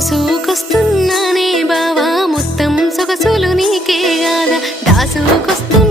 సూకొస్తున్నానే బావా మొత్తం సొగసులు నీకే కాదా దాసుకొస్తున్నా